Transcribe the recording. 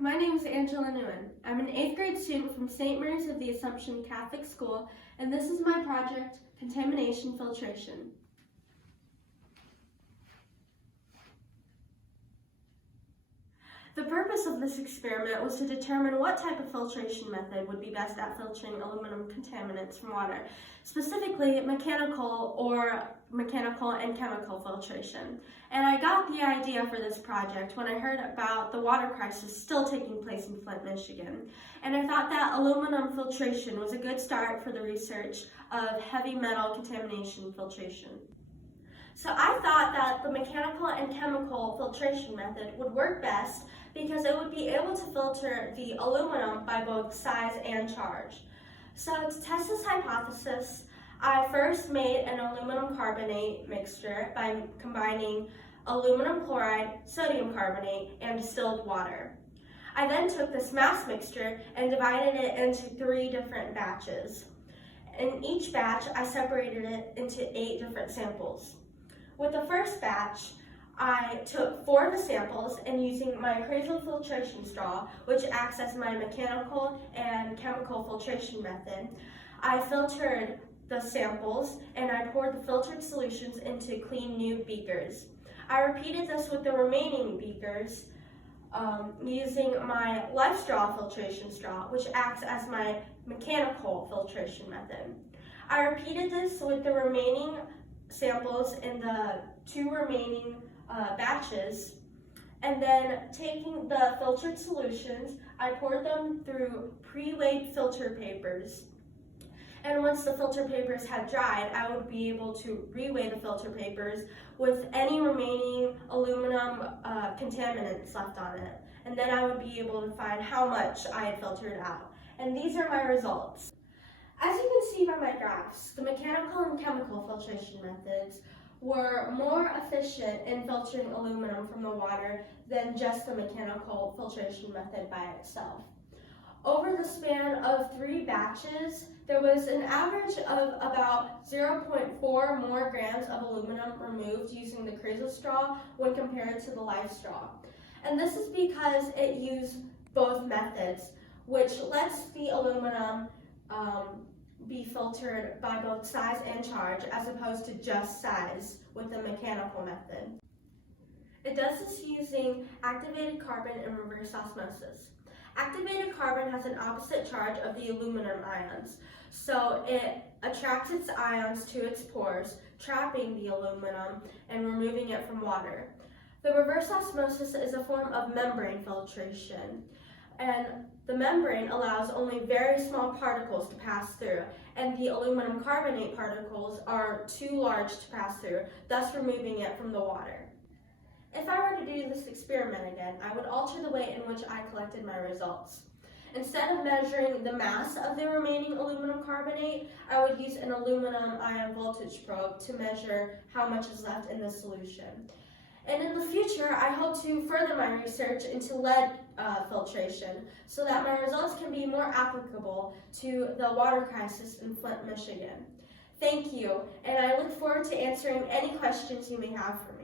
my name is Angelyn Nguyen. I'm an 8th grade student from St. Mary's of the Assumption Catholic School, and this is my project, Contamination Filtration. The purpose of this experiment was to determine what type of filtration method would be best at filtering aluminum contaminants from water, specifically mechanical and chemical filtration. And I got the idea for this project when I heard about the water crisis still taking place in Flint, Michigan. And I thought that aluminum filtration was a good start for the research of heavy metal contamination filtration. So I thought that the mechanical and chemical filtration method would work best because it would be able to filter the aluminum by both size and charge. So to test this hypothesis, I first made an aluminum carbonate mixture by combining aluminum chloride, sodium carbonate, and distilled water. I then took this mass mixture and divided it into 3 different batches. In each batch, I separated it into 8 different samples. With the first batch, I took 4 of the samples and using my cradle filtration straw, which acts as my mechanical and chemical filtration method, I filtered the samples and I poured the filtered solutions into clean new beakers. I repeated this with the remaining beakers using my life straw filtration straw, which acts as my mechanical filtration method. I repeated this with the remaining samples in the 2 remaining batches, and then taking the filtered solutions, I poured them through pre-weighed filter papers. And once the filter papers had dried, I would be able to reweigh the filter papers with any remaining aluminum contaminants left on it. And then I would be able to find how much I had filtered out. And these are my results. As you can see by my graphs, the mechanical and chemical filtration methods were more efficient in filtering aluminum from the water than just the mechanical filtration method by itself. Over the span of 3 batches, there was an average of about 0.4 more grams of aluminum removed using the cradle straw when compared to the life straw. And this is because it used both methods, which lets the aluminum be filtered by both size and charge as opposed to just size with the mechanical method. It does this using activated carbon and reverse osmosis. Activated carbon has an opposite charge of the aluminum ions, so it attracts its ions to its pores, trapping the aluminum and removing it from water. The reverse osmosis is a form of membrane filtration, and the membrane allows only very small particles to pass through, and the aluminum carbonate particles are too large to pass through, thus removing it from the water. If I were to do this experiment again, I would alter the way in which I collected my results. Instead of measuring the mass of the remaining aluminum carbonate, I would use an aluminum ion voltage probe to measure how much is left in the solution. And in the future, I hope to further my research into lead filtration so that my results can be more applicable to the water crisis in Flint, Michigan. Thank you, and I look forward to answering any questions you may have for me.